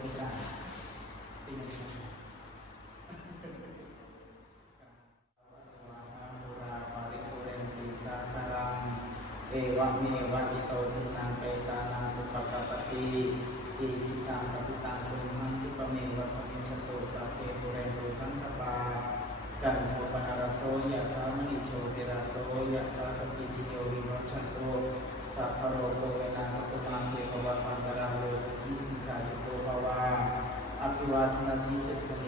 ไม่ได้ตีเอวามีวัะอิโตทินังเตตานังุปกัปติอิจิตังปฏิตังตุมังคิปเมวะสมิชตุสัพเพปุเรนตุสังคปาจันโทปนารโสยะธามณิโชติราโสยะธาสติปิโยวิวัชชโตสัพพโรโกเว ภิว